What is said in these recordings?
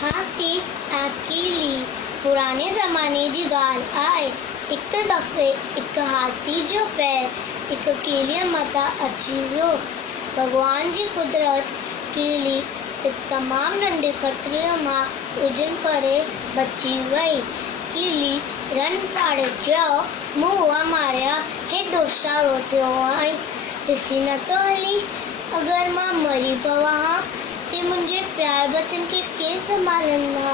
हाथी ऐं कीली पुराने ज़माने जी ॻाल्हि आहे। हिक दफ़े हिक हाथी जो पैर हिक कीलीअ मथां अची वियो। भॻवान जी कुदरत कीली हिक तमामु नंढी खटड़ीअ मां उजन करे बची वई। कीली रन पाड़े चयो, मूं उहा मारिया हेॾो सारो थियो आहे, ॾिसी नथो हली अगरि मां मरी पवां हा ते मुंहिंजे प्यार बचन खे केरु संभालंदा।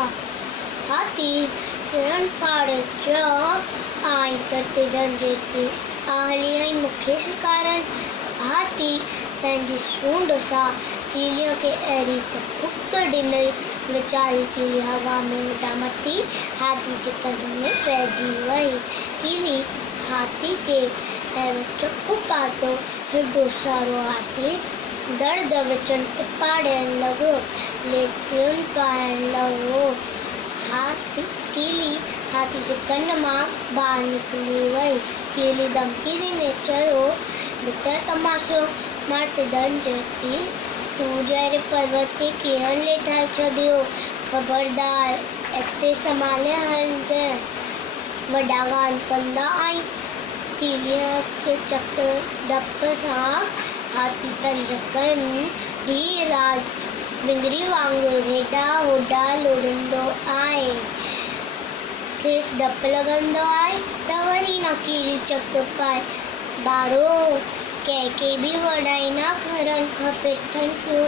हाथी रन पाड़े चयो, आई त तिरनि जेतिरी आहली आई मूंखे शिकारण। हाथी पंहिंजी सूंड सां कीलीअ खे अहिड़ी फुक ॾिनई, वीचारी कीली हवा में हेॾां मथी हाथी जे कन में पइजी वई। कीली हाथी खे अहिड़ो चकु पातो, हेॾो सारो हाथी दर्द विचन टिपाड़ण लॻो, लेटियुनि पाइण लॻो। कीली हाथी जे कन मां ॿाहिरि निकिरी वई। कीली धमकी ॾिने चयो, ॾिठु तमाशो, मां तिरनि जेतिरी, तूं जहिड़े पर्वत खे कीअं लेटाए छॾियो, ख़बरदार हिते संभाले हलजांइ, वॾा ॻाल्हि कंदा आहीं। कीलीअ खे चक डप सां हाथी पंहिंजा कन ॾींहुं राति विंगरी वांगुरु हेॾां होॾां लोड़ींदो आहे। खेसि डपु लॻंदो आहे त वरी न कीली चक पाए। ॿारो, कंहिंखे बि वॾाई न करणु खपे। Thank you.